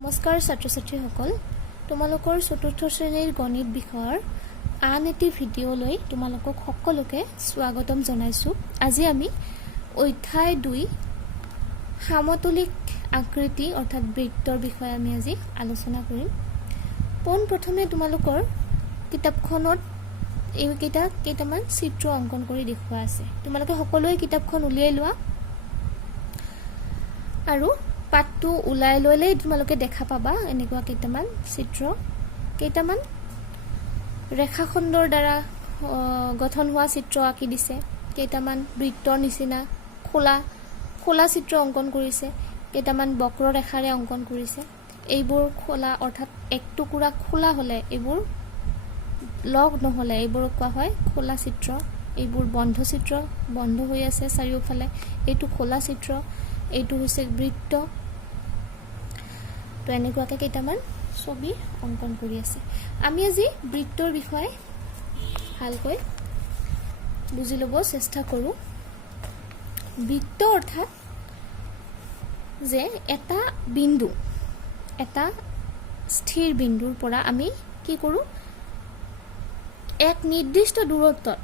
নমস্কাৰ ছাত্ৰ-ছাত্ৰীসকল, তোমালোকৰ চতুৰ্থ শ্ৰেণীৰ গণিত বিষয়ৰ আন এটি ভিডিঅ'লৈ তোমালোকক সকলোকে স্বাগতম জনাইছোঁ। আজি আমি অধ্যায় 2 সমতলিক আকৃতি অৰ্থাৎ বৃত্তৰ বিষয়ে আমি আজি আলোচনা কৰিম। পোনপ্ৰথমে তোমালোকৰ কিতাপখনত কেইটামান চিত্ৰ অংকন কৰি দেখুওৱা আছে। তোমালোকে সকলোৱে কিতাপখন উলিয়াই লোৱা আৰু পাঠটো উলাই ললেই তোমালোকে দেখা পাবা এনেকুৱা কেইটামান চিত্ৰ, কেইটামান ৰেখাখণ্ডৰ দ্বাৰা গঠন হোৱা চিত্ৰ আঁকি দিছে, কেইটামান বৃত্তৰ নিচিনা খোলা চিত্ৰ অংকন কৰিছে, কেইটামান বক্ৰৰেখাৰে অংকন কৰিছে। এইবোৰ খোলা অৰ্থাৎ এক টুকুৰা খোলা হ'লে, এইবোৰ লগ নহ'লে এইবোৰক কোৱা হয় খোলা চিত্ৰ। এইবোৰ বন্ধ চিত্ৰ, বন্ধ হৈ আছে চাৰিওফালে, এইটো খোলা চিত্ৰ, এইটো হৈছে বৃত্ত। তো এনেকুৱাকৈ কেইটামান ছবি অংকন কৰি আছে। আমি আজি বৃত্তৰ বিষয়ে ভালকৈ বুজি ল'ব চেষ্টা কৰোঁ। বৃত্ত অৰ্থাৎ যে এটা বিন্দু, এটা স্থিৰ বিন্দুৰ পৰা আমি কি কৰোঁ, এক নিৰ্দিষ্ট দূৰত্বত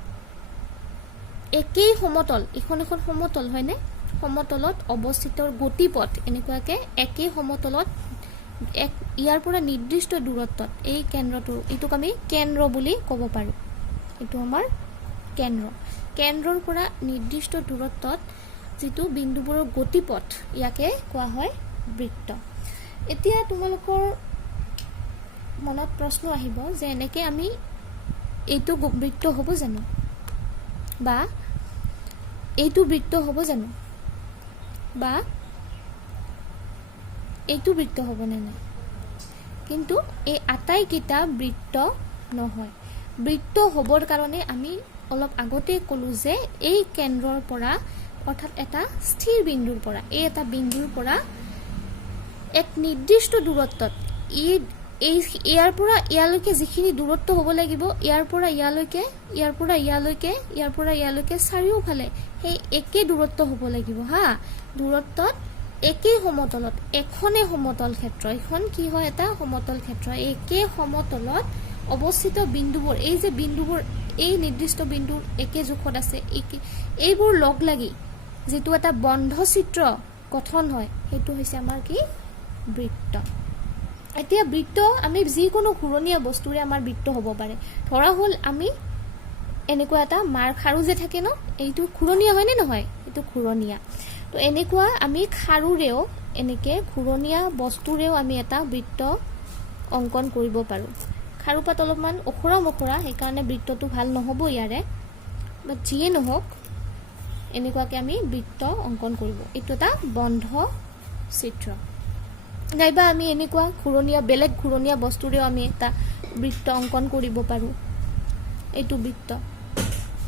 একেই সমতল, এখন সমতল হয়নে, সমতলত অৱস্থিত গতিপথ এনেকুৱাকৈ একেই সমতলত ইয়াৰ পৰা নিৰ্দিষ্ট দূৰত্বত এই কেন্দ্ৰটো, এইটোক আমি কেন্দ্ৰ বুলি ক'ব পাৰোঁ। এইটো আমাৰ কেন্দ্ৰৰ পৰা নিৰ্দিষ্ট দূৰত্বত যিটো বিন্দুবোৰৰ গতিপথ, ইয়াকে কোৱা হয় বৃত্ত। এতিয়া তোমালোকৰ মনত প্ৰশ্ন আহিব যে এনেকৈ আমি এইটো বৃত্ত হ'ব জানো, বা এইটো বৃত্ত হ'ব জানো, বা এইটো বৃত্ত হ'বনে নাই। কিন্তু এই আটাইকেইটা বৃত্ত নহয়। বৃত্ত হ'বৰ কাৰণে আমি অলপ আগতেই ক'লোঁ যে এই কেন্দ্ৰৰ পৰা অৰ্থাৎ এটা স্থিৰ বিন্দুৰ পৰা, এই এটা বিন্দুৰ পৰা এক নিৰ্দিষ্ট দূৰত্বত ইয়াৰ পৰা ইয়ালৈকে যিখিনি দূৰত্ব হ'ব লাগিব, ইয়াৰ পৰা ইয়ালৈকে, ইয়াৰ পৰা ইয়ালৈকে, ইয়াৰ পৰা ইয়ালৈকে চাৰিওফালে সেই একেই দূৰত্ব হ'ব লাগিব। দূৰত্বত একেই সমতলত, এখনেই সমতল ক্ষেত্ৰ, এইখন কি হয় এটা সমতল ক্ষেত্ৰ, একে সমতলত অৱস্থিত বিন্দুবোৰ, এই যে বিন্দুবোৰ এই নিৰ্দিষ্ট বিন্দুৰ একে জোখত আছে, এইবোৰ লগ লাগি যিটো এটা বন্ধ চিত্ৰ গঠন হয়, সেইটো হৈছে আমাৰ কি বৃত্ত। এতিয়া বৃত্ত আমি যিকোনো ঘূৰণীয়া বস্তুৰে আমাৰ বৃত্ত হ'ব পাৰে। ধৰা হ'ল আমি এনেকুৱা এটা মাৰ খাৰু যে থাকে ন, এইটো ঘূৰণীয়া হয়নে নহয়, এইটো ঘূৰণীয়া। তো এনেকুৱা আমি খাৰুৰেও, এনেকৈ ঘূৰণীয়া বস্তুৰেও আমি এটা বৃত্ত অংকন কৰিব পাৰোঁ। খাৰুপাত অলপমান ওখৰা মখৰা, সেইকাৰণে বৃত্তটো ভাল নহ'ব ইয়াৰে, বাট যিয়ে নহওক এনেকুৱাকৈ আমি বৃত্ত অংকন কৰিব। এইটো এটা বন্ধ চিত্ৰ। নাইবা আমি এনেকুৱা বেলেগ ঘূৰণীয়া বস্তুৰেও আমি এটা বৃত্ত অংকন কৰিব পাৰোঁ। এইটো বৃত্ত,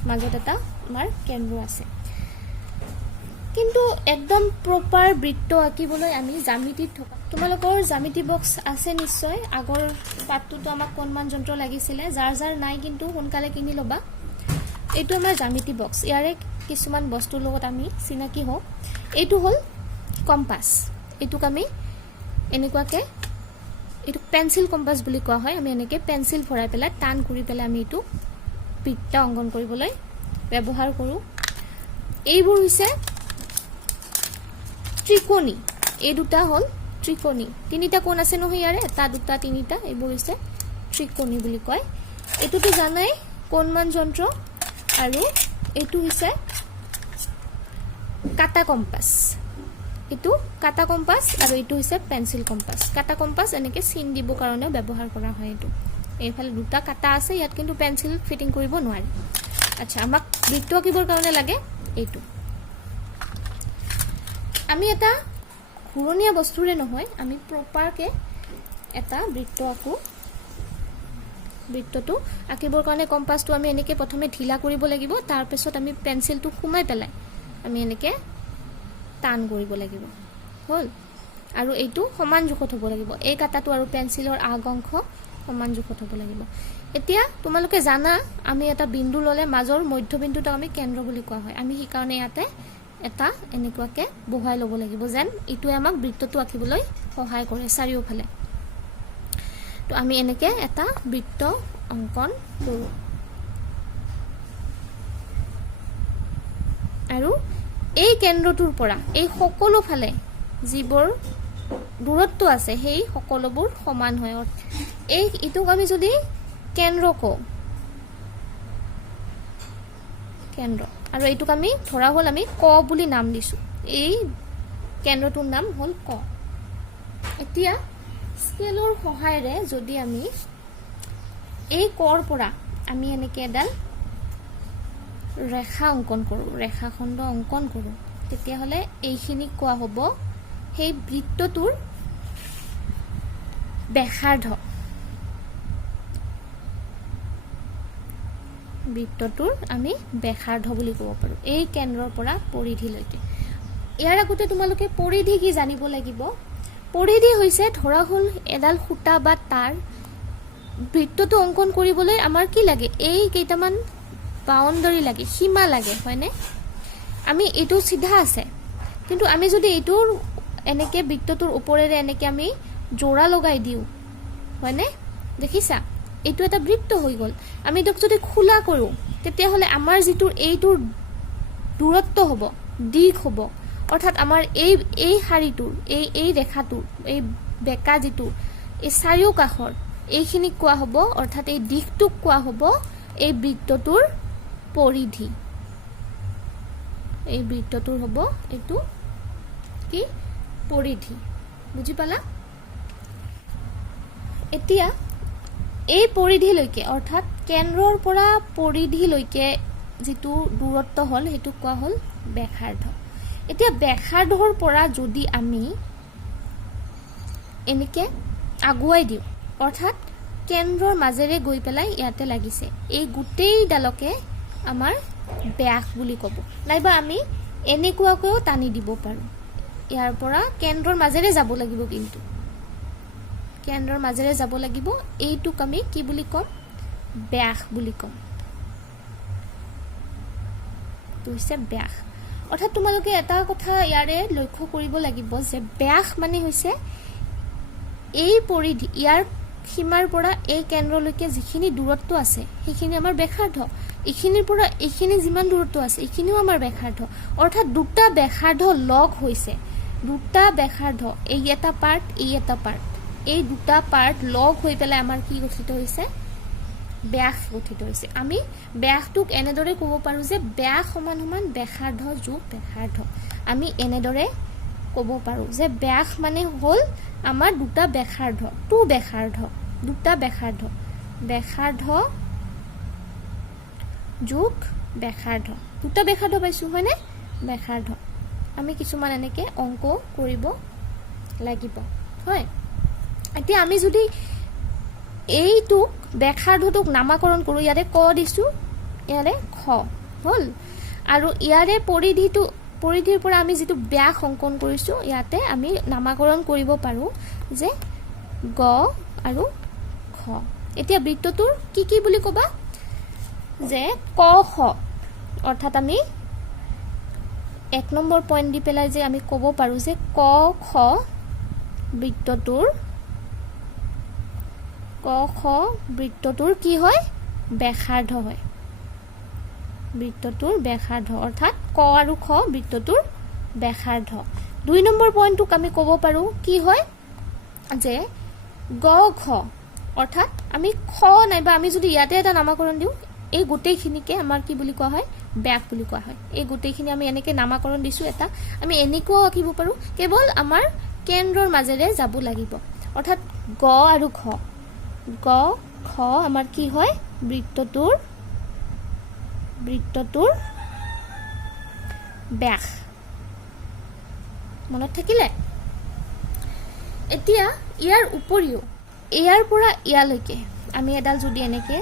মাজত এটা আমাৰ কেন্দ্ৰ আছে। কিন্তু একদম প্ৰপাৰ বৃত্ত আঁকিবলৈ আমি জ্যামিতিত থকা, তোমালোকৰ জ্যামিতি বক্স আছে নিশ্চয়। আগৰ পাঠটোতো আমাক কণমান যন্ত্ৰ লাগিছিলে, যাৰ নাই কিন্তু সোনকালে কিনি ল'বা। এইটো আমাৰ জ্যামিতি বক্স, ইয়াৰে কিছুমান বস্তুৰ লগত আমি চিনাকি হওঁ। এইটো হ'ল কম্পাছ, এইটোক আমি এনেকুৱাকৈ, এইটোক পেঞ্চিল কম্পাছ বুলি কোৱা হয়। আমি এনেকৈ পেঞ্চিল ভৰাই পেলাই টান কৰি পেলাই আমি এইটো বৃত্ত অংকন কৰিবলৈ ব্যৱহাৰ কৰোঁ। এইবোৰ হৈছে ত্ৰিকোণী, এই দুটা হ'ল ত্ৰিকোণী। তিনিটা কোণ আছে নহয় ইয়াৰে, এটা দুটা তিনিটা, এইবোৰ হৈছে ত্ৰিকোণী বুলি কয়। এইটোতো জানাই কোণমান যন্ত্ৰ, আৰু এইটো হৈছে কাটা কম্পাছ। এইটো কাটা কম্পাছ আৰু এইটো হৈছে পেঞ্চিল কম্পাছ। কাটা কম্পাছ এনেকৈ চিন দিবৰ কাৰণেও ব্যৱহাৰ কৰা হয়। এইটো এইফালে দুটা কাটা আছে, ইয়াত কিন্তু পেঞ্চিল ফিটিং কৰিব নোৱাৰি। আচ্ছা, আমাক বৃত্ত আঁকিবৰ কাৰণে লাগে এইটো। আমি এটা ঘূৰণীয়া বস্তুৰে নহয়, আমি প্ৰপাৰকৈ এটা বৃত্ত আঁকো। বৃত্তটো আঁকিবৰ কাৰণে কম্পাছটো আমি এনেকৈ প্ৰথমে ঢিলা কৰিব লাগিব, তাৰপিছত আমি পেঞ্চিলটো সোমাই পেলাই আমি এনেকৈ টান কৰিব লাগিব, হ'ল। আৰু এইটো সমান জোখত হ'ব লাগিব, এই কাটাটো আৰু পেঞ্চিলৰ আগ অংশ সমান জোখত হ'ব লাগিব। এতিয়া তোমালোকে জানা, আমি এটা বিন্দু ল'লে মাজৰ মধ্যবিন্দুটোক আমি কেন্দ্ৰ বুলি কোৱা হয়। আমি সেইকাৰণে ইয়াতে এটা এনেকুৱাকে বহুৱাই ল'ব লাগিব যেন ইটোৱে আমাক বৃত্তটো আঁকিবলৈ সহায় কৰে চাৰিওফালে তো আমি এনেকে এটা বৃত্ত অঙ্কন কৰোঁ আৰু এই কেন্দ্ৰটোৰ পৰা এই সকলো ফালে যিবোৰ দূৰত্ব আছে সেই সকলোবোৰ সমান হয় এই ইটোক আমি যদি কেন্দ্ৰ কওঁ কেন্দ্ৰ আৰু এইটোক আমি ধৰা হ'ল আমি ক বুলি নাম দিছো এই কেন্দ্ৰটোৰ নাম হ'ল ক এতিয়া স্কেলৰ সহায়েৰে যদি আমি এই কৰ পৰা আমি এনেকে এডাল ৰেখা অঙ্কন কৰোঁ ৰেখাখণ্ড অঙ্কন কৰোঁ তেতিয়া হলে এইখিনি কোৱা হ'ব সেই বৃত্তটোৰ ব্যাসাৰ্ধ বৃত্তটোৰ আমি ব্যাসাৰ্ধ বুলি ক'ব পাৰোঁ এই কেন্দ্ৰৰ পৰা পৰিধিলৈকে ইয়াৰ আগতে তোমালোকে পৰিধি কি জানিব লাগিব পৰিধি হৈছে ধৰা হ'ল এডাল খুঁটা বা তাৰ বৃত্তটো অঙ্কন কৰিবলৈ আমাৰ কি লাগে এই কেইটামান বাউন্ডাৰী লাগে সীমা লাগে হয়নে আমি এইটো সিধা আছে কিন্তু আমি যদি এইটোৰ এনেকে বৃত্তটোৰ ওপৰেৰে এনেকে আমি জোড়া লগাই দিও হয়নে দেখিছা এইটো এটা বৃত্ত হৈ গল আমি এটোক যদি খোলা কৰো তেতিয়া হলে আমাৰ যিটো এইটোৰ দূৰত্ব হ'ব দিক হ'ব অৰ্থাৎ আমাৰ এই শাৰীটোৰ এই ৰেখাটোৰ এই বেকা যিটো এই চাৰিও কাষৰ এইখিনি কোৱা হ'ব অৰ্থাৎ এই দিকটোক কোৱা হ'ব এই বৃত্তটোৰ পৰিধি এই বৃত্তটোৰ হ'ব এটো কি পৰিধি বুজি পালা এতিয়া এই পৰিধিলৈকে অৰ্থাৎ কেন্দ্ৰৰ পৰা পৰিধিলৈকে যেটো দূৰত্ব হল হেতু কোৱা হল ব্যাসাৰ্ধ এতিয়া ব্যাসাৰ্ধৰ পৰা যদি আমি এনেকে আগুৱাই দিও অৰ্থাৎ কেন্দ্ৰৰ মাজেৰে গৈ পেলাই ইয়াতে লাগিছে এই গুটেই ডালকে আমাৰ ব্যাস বুলি ক'ব নাইবা আমি এনেকুৱাকৈও টানি দিব পাৰো ইয়াৰ পৰা কেন্দ্ৰৰ মাজেৰে যাব লাগিব কিন্তু কেন্দ্ৰৰ মাজেৰে যাব লাগিব এইটোক আমি কি বুলি কম ব্যাস বুলি কম তো হৈছে ব্যাস অৰ্থাৎ তোমালোকে এটা কথা ইয়াৰে লক্ষ্য কৰিব লাগিব যে ব্যাস মানে হৈছে এই পৰিধি ইয়াৰ সীমাৰ পৰা এই কেন্দ্ৰলৈকে যিখিনি দূৰত্ব আছে সেইখিনি আমাৰ ব্যাসাৰ্ধ এইখিনিৰ পৰা এইখিনি যিমান দূৰত্ব আছে এইখিনিও আমাৰ ব্যাসাৰ্ধ অৰ্থাৎ দুটা ব্যাসাৰ্ধ লগ হৈছে দুটা ব্যাসাৰ্ধ এই এটা পাৰ্ট এই এটা পাৰ্ট এই দুটা পাৰ্ট লগ হৈ পেলাই আমাৰ কি গঠিত হৈছে ব্যাস গঠিত হৈছে আমি ব্যাসটোক এনেদৰে ক'ব পাৰো যে ব্যাস সমান সমান ব্যাসাৰ্ধ যোগ ব্যাসাৰ্ধ আমি এনেদৰে ক'ব পাৰো যে ব্যাস মানে হ'ল আমাৰ দুটা ব্যাসাৰ্ধ টু ব্যাসাৰ্ধ দুটা ব্যাসাৰ্ধ ব্যাসাৰ্ধ যোগ ব্যাসাৰ্ধ দুটা ব্যাসাৰ্ধ পাইছো হয়নে ব্যাসাৰ্ধ আমি কিছুমান এনেকে অঙ্ক কৰিব লাগিব হয় এতিয়া আমি যদি এইটো ব্যাসাৰ্ধটোক নামাকৰণ কৰো ইয়াৰে ক দিছো ইয়াৰে খ হল আৰু ইয়াৰে পৰিধিৰ পৰা আমি যেটো ব্যাস অঙ্কন কৰিছো ইয়াতে আমি নামাকৰণ কৰিব পাৰো যে গ আৰু খ এতিয়া বৃত্তটোৰ কি বুলি কবা যে ক খ অৰ্থাৎ আমি এক নম্বৰ পইণ্ট দি পেলাই যে আমি ক'ব পাৰো যে ক খ বৃত্তটোৰ কি হয় ব্যাসাৰ্ধ হয় বৃত্তটোৰ ব্যাসাৰ্ধ অৰ্থাৎ ক আৰু খ বৃত্তটোৰ ব্যাসাৰ্ধ দুই নম্বৰ পইণ্টটোক আমি ক'ব পাৰো কি হয় যে গ খ অৰ্থাৎ আমি খ নাইবা আমি যদি ইয়াতে এটা নামাকৰণ দিও এই গোটেইখিনিকে আমাৰ কি বুলি কোৱা হয় ব্যাস বুলি কোৱা হয় এই গোটেইখিনি আমি এনেকে নামাকৰণ দিছো এটা আমি এনেকো আঁকিব পাৰো কেৱল আমাৰ কেন্দ্ৰৰ মাজেৰে যাব লাগিব অৰ্থাৎ গ আৰু খ গ খ আমাৰ কি হয় বৃত্তটোৰ ব্যাস মনত থাকিলে এতিয়া ইয়াৰ উপৰিও ইয়াৰ পৰা ইয়ালৈকে আমি এডাল যদি এনেকে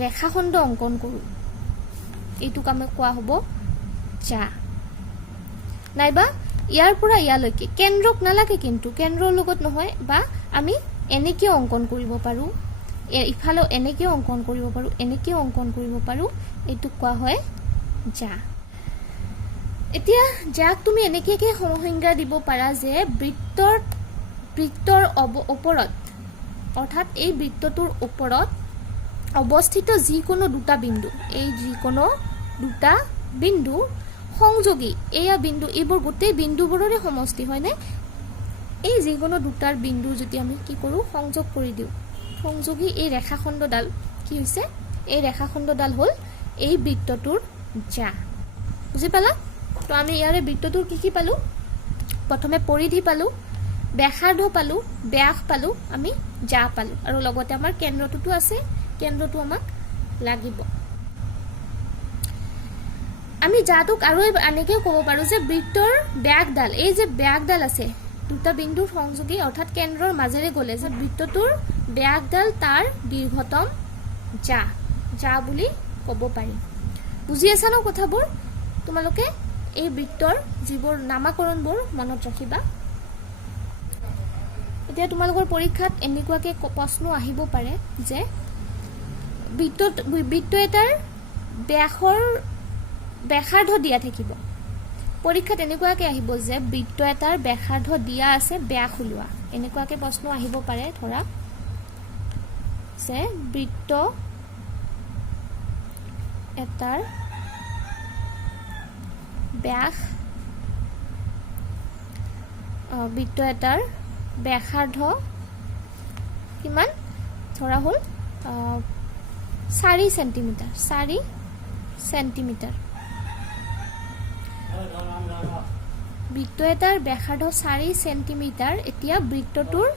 ৰেখাখণ্ড অঙ্কন কৰো এইটোক আমি কোৱা হ'ব যা নাইবা ইয়াৰ পৰা ইয়ালৈকে কেন্দ্ৰক নালাগে কিন্তু কেন্দ্ৰৰ লগত নহয় বা আমি এনেকে অঙ্কন কৰিব পাৰো ইফালে এনেকে অঙ্কন কৰিব পাৰো এনেকে অঙ্কন কৰিব পাৰো এইটো কোৱা হয় যা। এতিয়া যাক তুমি এনেকৈ সমসংজ্ঞা দিব পাৰা যে বৃত্তৰ ওপৰত, অৰ্থাৎ এই বৃত্তটোৰ ওপৰত অৱস্থিত যিকোনো দুটা বিন্দু, এই যিকোনো দুটা বিন্দু সংযোগী, এয়া বিন্দু, এইবোৰ গোটেই বিন্দুবোৰৰে সমষ্টি হয়নে? এই যিকোনো দুটাৰ বিন্দু যদি আমি কি কৰোঁ, সংযোগ কৰি দিওঁ, সংযোগী এই ৰেখাখণ্ডডাল কি হৈছে, এই ৰেখাখণ্ডডাল হ'ল এই বৃত্তটোৰ যা। বুজি পালা? তো আমি ইয়াৰে বৃত্তটোৰ কি কি পালোঁ? প্ৰথমে পৰিধি পালোঁ, ব্যাসাৰ্ধ পালোঁ, ব্যাস পালোঁ, আমি যা পালোঁ, আৰু লগতে আমাৰ কেন্দ্ৰটোতো আছে, কেন্দ্ৰটো আমাক লাগিব। আমি যাটোক আৰু এনেকৈ ক'ব পাৰোঁ যে বৃত্তৰ ব্যাসডাল, এই যে ব্যাসডাল আছে দুটা বিন্দুৰ সংযোগী অৰ্থাৎ কেন্দ্ৰৰ মাজেৰে গ'লে যে বৃত্তটোৰ ব্যাসডাল তাৰ দীৰ্ঘতম যা, যা বুলি ক'ব পাৰি। বুজি আছা ন কথাবোৰ? তোমালোকে এই বৃত্তৰ যিবোৰ নামাকৰণবোৰ মনত ৰাখিবা। এতিয়া তোমালোকৰ পৰীক্ষাত এনেকুৱাকৈ প্ৰশ্ন আহিব পাৰে যে বৃত্ত এটাৰ ব্যাসাৰ্ধ দিয়া থাকিব। পৰীক্ষাত এনেকুৱাকৈ আহিব যে বৃত্ত এটাৰ ব্যাসাৰ্ধ দিয়া আছে, ব্যাস ওলোৱা, এনেকুৱাকৈ প্ৰশ্ন আহিব পাৰে। ধৰা যে বৃত্ত এটাৰ ব্যাসাৰ্ধ কিমান? ধৰা হ'ল 4 চেণ্টিমিটাৰ, 4 চেণ্টিমিটাৰ। বৃত্ত এটাৰ ব্যাসাৰ্ধ 4 চেণ্টিমিটাৰ। এতিয়া বৃত্তটোৰ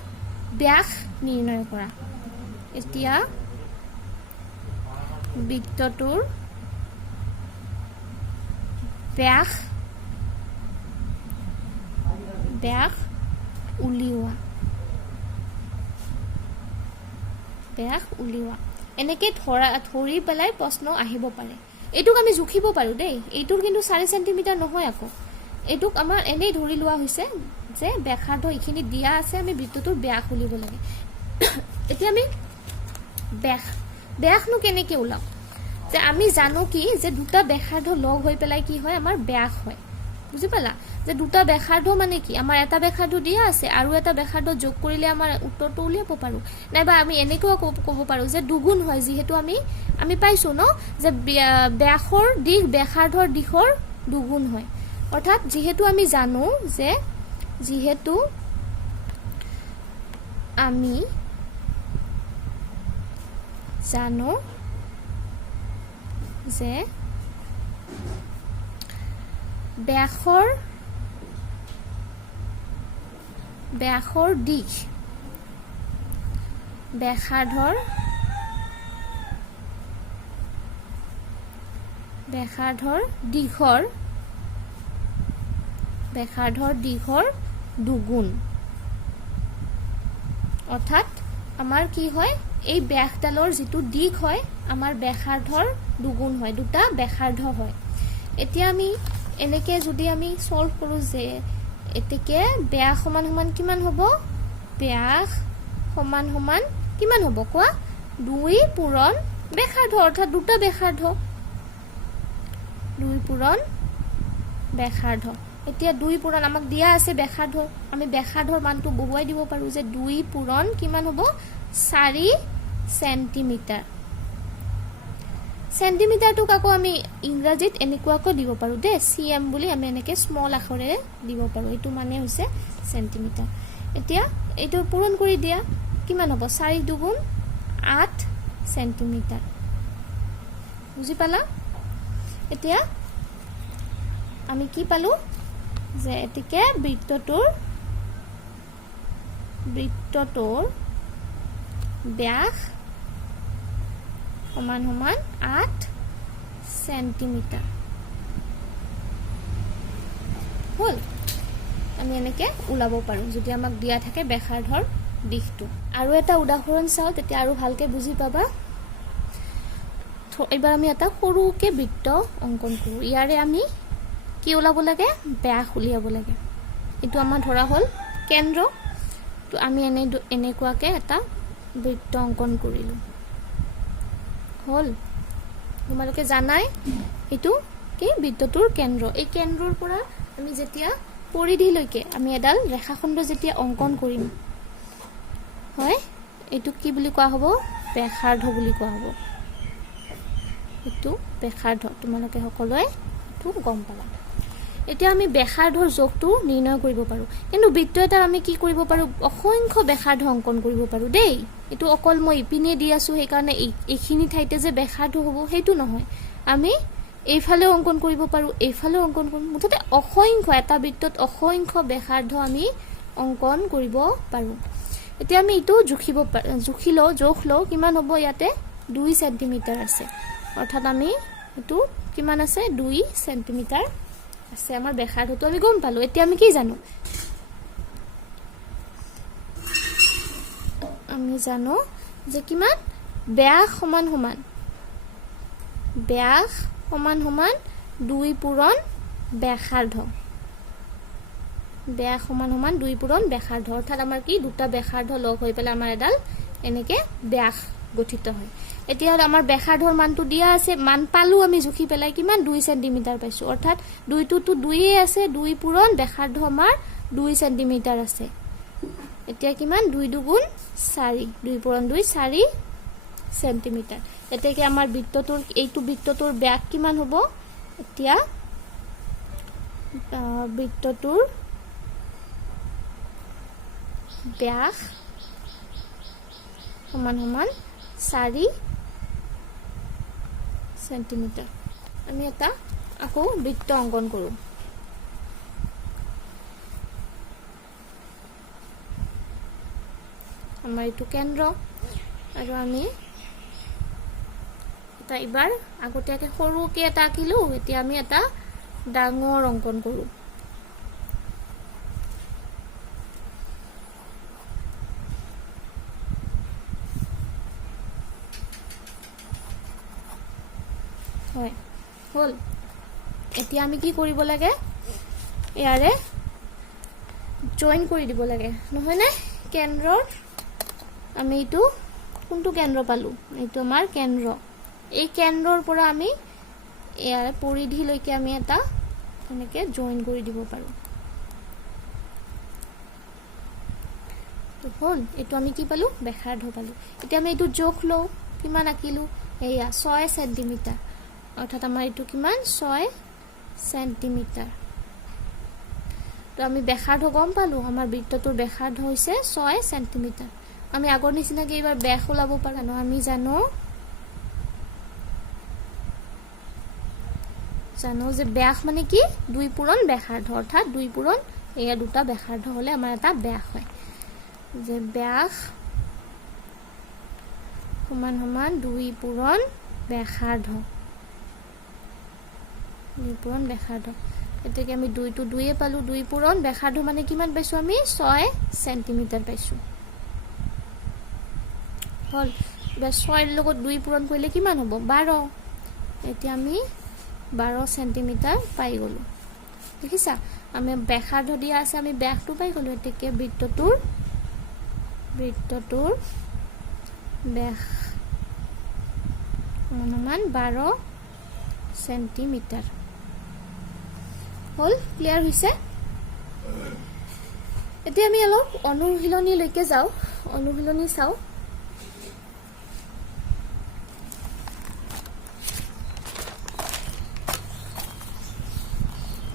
ব্যাস নিৰ্ণয় কৰা। এতিয়া বৃত্তটোৰ ব্যাস উলিওৱা, ব্যাস উলিওৱা। এনেকৈ ধৰি পেলাই প্ৰশ্ন আহিব পাৰে। এইটোক আমি জুখিব পাৰোঁ দেই, এইটোৰ কিন্তু 4 চেণ্টিমিটাৰ নহয়, আকৌ এইটোক আমাৰ এনেই ধৰি লোৱা হৈছে যে ব্যাসাৰ্ধ এইখিনি দিয়া আছে, আমি বৃত্তটোৰ ব্যাস উলিয়াব লাগে। এতিয়া আমি ব্যাসনো কেনেকৈ ওলাম? যে আমি জানো কি যে দুটা ব্যাসাৰ্ধ লগ হৈ পেলাই কি হয়, আমাৰ ব্যাস হয়। বুজি পালা? যে দুটা ব্যাসাৰ্ধ মানে কি, আমাৰ এটা ব্যাসাৰ্ধ দিয়া আছে আৰু এটা ব্যাসাৰ্ধ যোগ কৰিলে আমাৰ উত্তৰটো উলিয়াব পাৰোঁ। নাইবা আমি এনেকুৱা ক'ব পাৰোঁ যে দুগুণ হয়, যিহেতু আমি পাইছোঁ ন যে ব্যাসৰ দিশ ব্যাসাৰ্ধৰ দিশৰ দুগুণ হয়। অৰ্থাৎ যিহেতু আমি জানো যে ব্যাসৰ দিশ ব্যাসাৰ্ধৰ দিশৰ দুগুণ। অৰ্থাৎ আমাৰ কি হয়, এই ব্যাসডালৰ যিটো দিশ হয় আমাৰ ব্যাসাৰ্ধৰ দুগুণ হয়, দুটা ব্যাসাৰ্ধ হয়। এতিয়া আমি এনেকৈ যদি আমি সলভ কৰোঁ যে এতেকে ব্যাস সমান সমান কিমান হ'ব? ব্যাস সমান সমান কিমান হ'ব কোৱা? 2 পূৰণ ব্যাসাৰ্ধ, অৰ্থাৎ দুটা ব্যাসাৰ্ধ, 2 পূৰণ ব্যাসাৰ্ধ। এতিয়া 2 পূৰণ আমাক দিয়া আছে ব্যাসাৰ্ধ, আমি ব্যাসাৰ্ধৰ মানটো বহুৱাই দিব পাৰোঁ যে 2 পূৰণ কিমান হ'ব? 4 চেণ্টিমিটাৰ। চেণ্টিমিটাৰটোক আকৌ আমি ইংৰাজীত এনেকুৱাকৈ দিব পাৰোঁ দেই, CM বুলি আমি এনেকৈ স্মল আখৰেৰে দিব পাৰোঁ। এইটো মানে হৈছে চেণ্টিমিটাৰ। এতিয়া এইটো পূৰণ কৰি দিয়া, কিমান হ'ব? 4 দুগুণ 8 চেণ্টিমিটাৰ। বুজি পালা? এতিয়া আমি কি পালোঁ যে এতিকে বৃত্তটোৰ ব্যাস সমান সমান 8 চেণ্টিমিটাৰ হ'ল। আমি এনেকৈ ওলাব পাৰোঁ যদি আমাক দিয়া থাকে ব্যাসাৰ্ধৰ দিশটো। আৰু এটা উদাহৰণ চাওঁ, তেতিয়া আৰু ভালকৈ বুজি পাবা। এইবাৰ আমি এটা সৰুকৈ বৃত্ত অংকন কৰোঁ। ইয়াৰে আমি কি ওলাব লাগে? ব্যাস উলিয়াব লাগে। এইটো আমাৰ ধৰা হ'ল কেন্দ্ৰ। তো আমি এনেকুৱাকৈ এটা বৃত্ত অংকন কৰিলোঁ। হ'ল। তোমালোকে জানাই এইটো কি বৃত্তটোৰ কেন্দ্ৰ এই কেন্দ্ৰৰ পৰা আমি যেতিয়া পৰিধিলৈকে আমি এডাল ৰেখাখণ্ড যেতিয়া অংকন কৰিম হয় এইটো কি বুলি কোৱা হ'ব ব্যাসাৰ্ধ বুলি কোৱা হ'ব এইটো ব্যাসাৰ্ধ তোমালোকে সকলোৱে এইটো গম পালা এতিয়া আমি ব্যাসাৰ্ধৰ জোখটো নিৰ্ণয় কৰিব পাৰো কিন্তু বৃত্ত এটাৰ আমি কি কৰিব পাৰো অসংখ্য ব্যাসাৰ্ধ অংকন কৰিব পাৰো দেই এটো অকল মই ইপিনে দি আছো সেই কাৰণে এইখিনি ঠাইতে যে ব্যাসাৰ্ধ হ'ব হেতু নহয় আমি এইফালে অংকন কৰিব পাৰো এইফালে অংকন কৰিম মুঠতে অসংখ্য এটা বৃত্তত অসংখ্য ব্যাসাৰ্ধ আমি অংকন কৰিব পাৰো এতিয়া আমি ইটো জোখ লও কিমান হ'ব ইয়াতে 2 সেন্টিমিটাৰ আছে অৰ্থাৎ আমি ইটো কিমান আছে 2 সেন্টিমিটাৰ আছে আমাৰ ব্যাসাৰ্ধটো আমি গম পালো এতিয়া আমি কি জানো আমি জানো যে কিমান ব্যাস সমান 2 পূৰণ ব্যাসাৰ্ধ ব্যাস সমান 2 পূৰণ ব্যাসাৰ্ধ অৰ্থাৎ আমাৰ কি দুটা ব্যাসাৰ্ধ লগ হৈ পেলাই আমাৰ এডাল এনেকে ব্যাস গঠিত হয় এতিয়া আমাৰ ব্যাসাৰ্ধৰ মানটো দিয়া আছে মান পালো আমি জুখি পেলাই কিমান 2 সেন্টিমিটাৰ পাইছো অৰ্থাৎ 2 টো 2 এ আছে 2 পূৰণ ব্যাসাৰ্ধ আমাৰ 2 সেন্টিমিটাৰ আছে এতিয়া কিমান 2 দুগুণ 4 2 পূৰণ 2 4 সেন্টিমিটাৰ এতিয়া কি আমাৰ বৃত্তটোৰ এইটো বৃত্তটোৰ ব্যাস কিমান হ'ব এতিয়া বৃত্তটোৰ ব্যাস সমান 4 সেন্টিমিটাৰ আমি এটা আকৌ বৃত্ত অংকন কৰো আমাৰ এইটো কেন্দ্ৰ আৰু আমি এটা এবাৰ আগতীয়াকে সৰুকে এটা আঁকিলো এতিয়া আমি এটা ডাঙৰ অংকন কৰো হয় হল এতিয়া আমি কি কৰিব লাগে ইয়াৰে জয়েন কৰি দিব লাগে নহয় নে কেন্দ্ৰৰ আমি এইটো কোনটো কেন্দ্ৰ পালো এইটো আমাৰ কেন্দ্ৰ এই কেন্দ্ৰৰ পৰা আমি ইয়াৰ পৰিধিলৈকে আমি এটা এনেকে জয়েন কৰি দিব পাৰো তো হল এইটো আমি কি পালো ব্যাসাৰ্ধ পালো এতিয়া আমি এইটো জোখ লও কিমান আকিলো এয়া 6 সেন্টিমিটাৰ অৰ্থাৎ আমাৰ এইটো কিমান 6 সেন্টিমিটাৰ তো আমি ব্যাসাৰ্ধ গম পালো আমাৰ বৃত্তটোৰ ব্যাসাৰ্ধ হৈছে 6 সেন্টিমিটাৰ আমি আগৰ নিচিনাকৈ এবাৰ ব্যাস ওলাব পাৰো ন আমি জানো যে ব্যাস মানে কি 2 পূৰণ ব্যাসাৰ্ধ অৰ্থাৎ 2 পূৰণ এয়া দুটা ব্যাসাৰ্ধ হলে আমাৰ এটা ব্যাস হয় যে ব্যাস সমান 2 পূৰণ ব্যাসাৰ্ধ 2 পূৰণ ব্যাসাৰ্ধ এতেকে আমি 2 টো 2 এ পালো 2 পূৰণ ব্যাসাৰ্ধ মানে কিমান পাইছো আমি 6 সেন্টিমিটাৰ পাইছো হল বা 6 এৰ লগত 2 পূৰণ কৰিলে কিমান হ'ব 12 এতিয়া আমি 12 সেন্টিমিটাৰ পাই গলো দেখিছা আমি ব্যাসাৰ্ধ দিয়া আছে আমি ব্যাসটো পাই গলো এতেকে বৃত্তটোৰ ব্যাস অনুমান 12 সেন্টিমিটাৰ হল ক্লিয়াৰ হৈছে এতিয়া আমি অলপ অনুশীলনী লৈকে যাও অনুশীলনী চাও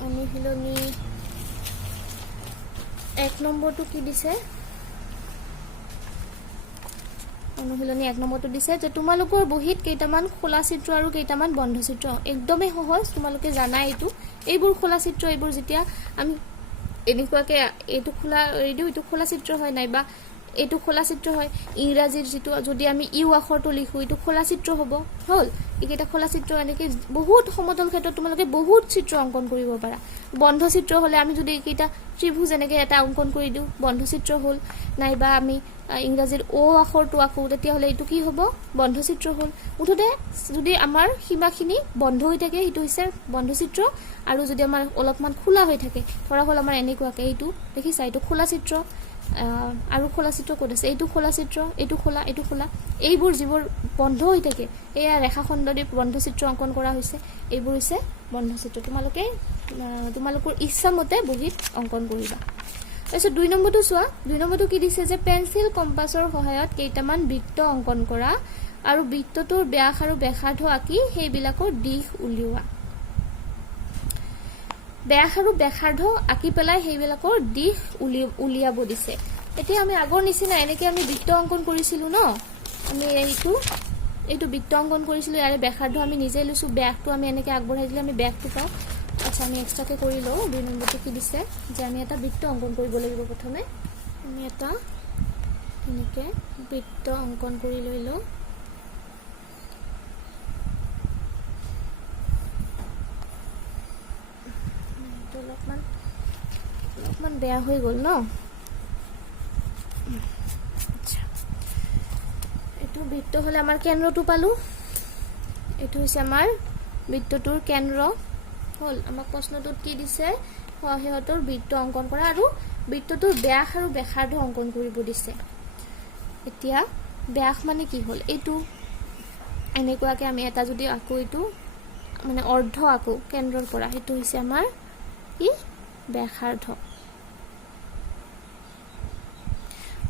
অনুশীলনী 1 নম্বৰটো কি দিছে অনুশীলনী 1 নম্বৰটো দিছে যে তোমালোকৰ বহিত কেইটামান খোলা চিত্ৰ আৰু কেইটামান বন্ধ চিত্ৰ একদমই সহজ তোমালোকে জানা এইবোৰ খোলা চিত্ৰ এইবোৰ যেতিয়া আমি এনেকুৱাকে এইটো খোলা চিত্ৰ হয় নাইবা এইটো খোলা চিত্ৰ হয় ইংৰাজীৰ যেটো যদি আমি ইউ আখৰটো লিখো এইটো খোলা চিত্ৰ হ'ব হল এইকেইটা খোলা চিত্ৰ এনেকে বহুত সমতল ক্ষেত্ৰত তোমালোকে বহুত চিত্ৰ অংকন কৰিব পাৰা বন্ধ চিত্ৰ হলে আমি যদি এইকেইটা ত্ৰিভুজ এনেকে এটা অংকন কৰি দিও বন্ধ চিত্ৰ হল নাইবা আমি ইংৰাজীৰ ও আখৰটো আঁকো তেতিয়া হলে এইটো কি হ'ব বন্ধ চিত্ৰ হল মুঠতে যদি আমাৰ সীমাখিনি বন্ধ হৈ থাকে এইটো হৈছে বন্ধ চিত্ৰ আৰু যদি আমাৰ অলপমান খোলা হৈ থাকে ধৰা হল আমাৰ এনেকুৱাকে এইটো দেখিছা এইটো খোলা চিত্ৰ আৰু খোলা চিত্ৰ ক'ত আছে এইটো খোলা চিত্ৰ এইটো খোলা এইবোৰ যিবোৰ বন্ধ হৈ থাকে এয়া ৰেখাখণ্ড দি বন্ধ চিত্ৰ অংকন কৰা হৈছে এইবোৰ হৈছে বন্ধ চিত্ৰ তোমালোকৰ ইচ্ছামতে বহীত অংকন কৰিবা তাৰপিছত 2 নম্বৰটো চোৱা 2 নম্বৰটো কি দিছে যে পেন্সিল কম্পাছৰ সহায়ত কেইটামান বৃত্ত অংকন কৰা আৰু বৃত্তটোৰ ব্যাস আৰু ব্যাসাৰ্ধ আঁকি সেইবিলাকৰ দিশ উলিওৱা ব্যাস আৰু ব্যাসাৰ্ধ আঁকি পেলাই সেইবিলাকৰ দিশ উলিয়াব দিছে এতিয়া আমি আগৰ নিচিনা এনেকৈ আমি বৃত্ত অংকন কৰিছিলো ন আমি এইটো বৃত্ত অংকন কৰিছিলো ইয়াৰে ব্যাসাৰ্ধ আমি নিজে লৈছো ব্যাসটো আমি এনেকৈ আগবঢ়াই দিলে আমি ব্যাসটো পাওঁ আচ্ছা আমি এক্সট্ৰাকে কৰি লওঁ 2 নম্বৰটো কি দিছে যে আমি এটা বৃত্ত অংকন কৰিব লাগিব প্ৰথমে আমি এটা এনেকৈ বৃত্ত অংকন কৰি লৈ লওঁ অলপমান বেয়া হৈ গ'ল ন আচ্ছা এইটো বৃত্ত হলে আমাৰ কেন্দ্ৰটো পালো এইটো হৈছে আমাৰ বৃত্তটোৰ কেন্দ্ৰ হল আমাক প্ৰশ্নটোত কি দিছে হেহতৰ বৃত্ত অংকন কৰা আৰু বৃত্তটোৰ ব্যাস আৰু ব্যাসাৰ্ধ অংকন কৰিব দিছে এতিয়া ব্যাস মানে কি হল এইটো এনেকুৱাকে আমি এটা যদি আকো এইটো মানে অৰ্ধ আকো কেন্দ্ৰৰ পৰা সেইটো হৈছে আমাৰ কি ব্যাসাৰ্ধ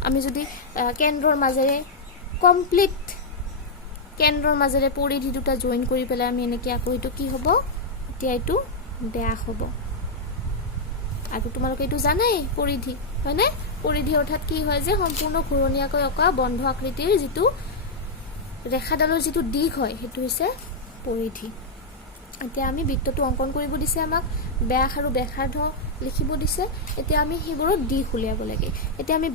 আমি যদি কেন্দ্ৰৰ মাজেৰে কমপ্লিট কেন্দ্ৰৰ মাজেৰে পৰিধি দুটা জয়েন কৰি পেলাই আমি এনেকৈ আকৌ এইটো কি হ'ব এতিয়া এইটো ব্যাস হ'ব আৰু তোমালোকে এইটো জানাই পৰিধি হয়নে পৰিধি অৰ্থাৎ কি হয় যে সম্পূৰ্ণ ঘূৰণীয়াকৈ অঁকা বন্ধ আকৃতিৰ যিটো ৰেখাডালৰ যিটো দিশ হয় সেইটো হৈছে পৰিধি এতিয়া আমি বৃত্তটো অংকন কৰিব দিছে আমাক ব্যাস আৰু ব্যাসাৰ্ধ লিখিব দিছে এতিয়া আমি সেইবোৰৰ দিশ উলিয়াব লাগে এতিয়া আমি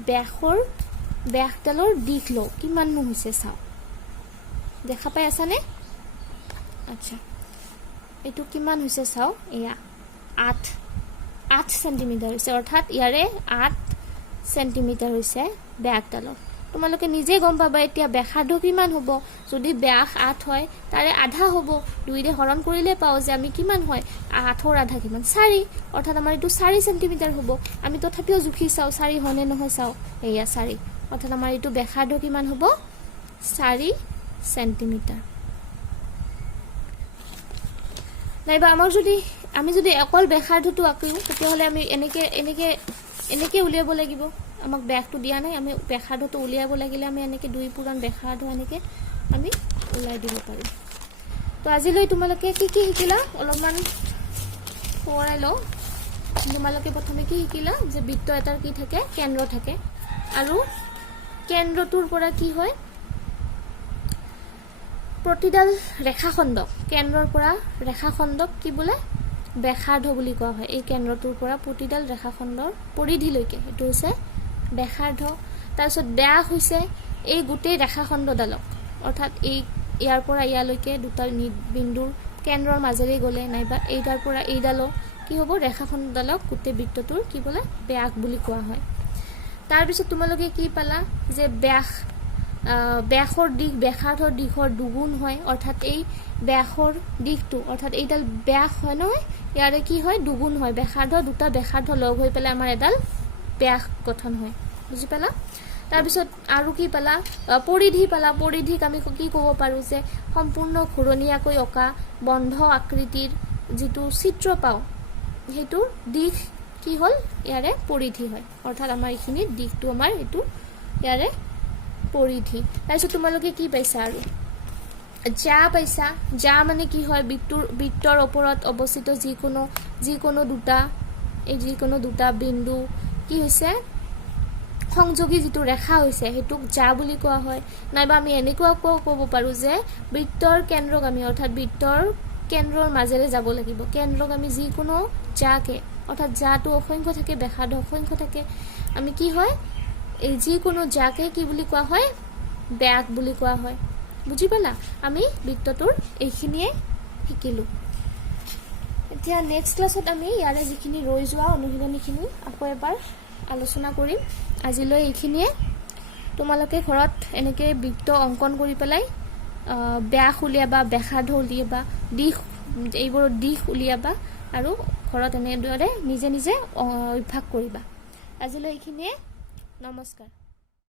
ব্যাসডালৰ দিশ লওঁ কিমাননো হৈছে চাও দেখা পাই আছা নে আচ্ছা এইটো কিমান হৈছে চাও এয়া 8 সেন্টিমিটাৰ হৈছে অৰ্থাৎ ইয়াৰে 8 সেন্টিমিটাৰ হৈছে ব্যাসডালৰ তোমালোকে নিজে গম পাবা এতিয়া ব্যাসাৰ্ধ কিমান হ'ব যদি ব্যাস 8 হয় তাৰে আধা হ'ব 2 ৰে হৰণ কৰিলে পাও যে আমি কিমান হয় 8 ৰ আধা কিমান 4 অৰ্থাৎ আমাৰ এইটো 4 সেন্টিমিটাৰ হ'ব আমি তথাপিও জুখি চাও 4 হনে নহয় চাও এয়া 4 অৰ্থাৎ আমাৰ এইটো ব্যাসাৰ্ধ কিমান হ'ব 4 সেন্টিমিটাৰ নাইবা আমি যদি অকল ব্যাসাৰ্ধটো আঁকো তেতিয়াহলে আমি এনেকে উলিয়াব লাগিব আমাক ব্যাসটো দিয়া নাই আমি ব্যাসাৰ্ধটো উলিয়াব লাগিলে আমি এনেকে 2 পূৰণ ব্যাসাৰ্ধ এনেকে আমি উলাই দিব পাৰো তো আজিলৈ তোমালোকে কি শিকিলা অলপমান পঢ়াই লও তোমালোকে প্ৰথমে কি শিকিলা যে বৃত্ত এটাৰ কি থাকে কেন্দ্ৰ থাকে আৰু কেন্দ্ৰটোৰ পৰা কি হয় প্ৰতিডাল ৰেখাখণ্ড কেন্দ্ৰৰ পৰা ৰেখাখণ্ডক কি বোলে ব্যাসাৰ্ধ বুলি কোৱা হয় এই কেন্দ্ৰটোৰ পৰা প্ৰতিডাল ৰেখাখণ্ডৰ পৰিধিলৈকে এটো হৈছে ব্যাসাৰ্ধ তাৰপিছত ব্যাস হৈছে এই গোটেই ৰেখাখণ্ডডালক অৰ্থাৎ ইয়াৰ পৰা ইয়ালৈকে দুটা বিন্দুৰ কেন্দ্ৰৰ মাজেৰে গলে নাইবা এইডাৰ পৰা এইডালক কি হ'ব ৰেখাখণ্ডডালক গোটেই বৃত্তটোৰ কি বোলে ব্যাস বুলি কোৱা হয় তাৰ পিছত তোমালোকে কি পালা যে ব্যাসৰ দিশ ব্যাসাৰ্ধৰ দিশৰ দুগুণ হয় অৰ্থাৎ এই ব্যাসৰ দিশটো অৰ্থাৎ এইডাল ব্যাস হয় নহয় ইয়াৰে কি হয় দুগুণ হয় ব্যাসাৰ্ধ দুটা ব্যাসাৰ্ধ লগ হৈ পেলাই আমাৰ এডাল ব্যাস গঠন হয় বুজি পালা তাৰ পিছত আৰু কি পালা পৰিধিক আমি কি ক'ব পাৰো যে সম্পূৰ্ণ ঘূৰণীয়াকৈ অঁকা বন্ধ আকৃতিৰ যিটো চিত্ৰ পাও হেতুৰ দিশ কি হল ইয়াৰে পৰিধি হয় অৰ্থাৎ আমাৰ এইখিনি দিশটো আমাৰ এটো ইয়াৰে পৰিধি তাৰপিছত তোমালোকে কি পাইছা আৰু যা মানে কি হয় বৃত্তৰ ওপৰত অৱস্থিত যিকোনো দুটা বিন্দু কি হৈছে সংযোগী যিটো ৰেখা হৈছে হেতুক যা বুলি কোৱা হয় নাইবা আমি এনেকুৱা ক'ব পাৰো যে বৃত্তৰ কেন্দ্ৰক আমি অৰ্থাৎ বৃত্তৰ কেন্দ্ৰৰ মাজেৰে যাব লাগিব কেন্দ্ৰক আমি যিকোনো যাকে অৰ্থাৎ যাটো অসংখ্য থাকে ব্যাসাৰ্ধ অসংখ্য থাকে আমি কি হয় এই যিকোনো যাকে কি বুলি কোৱা হয় ব্যাস বুলি কোৱা হয় বুজি পালা আমি বৃত্তটোৰ এইখিনিয়ে শিকিলো এতিয়া নেক্সট ক্লাছত আমি ইয়াৰে যিখিনি ৰৈ যোৱা অনুশীলনীখিনি আকৌ এবাৰ আলোচনা কৰিম আজিলৈ এইখিনিয়ে তোমালোকে ঘৰত এনেকৈ বৃত্ত অংকন কৰি পেলাই ব্যাস উলিয়াবা ব্যাসাৰ্ধ উলিয়াবা দিশ এইবোৰৰ দিশ উলিয়াবা আৰু ঘৰত এনেদৰে নিজে অভ্যাস কৰিবা আজিলৈ এইখিনিয়ে নমস্কাৰ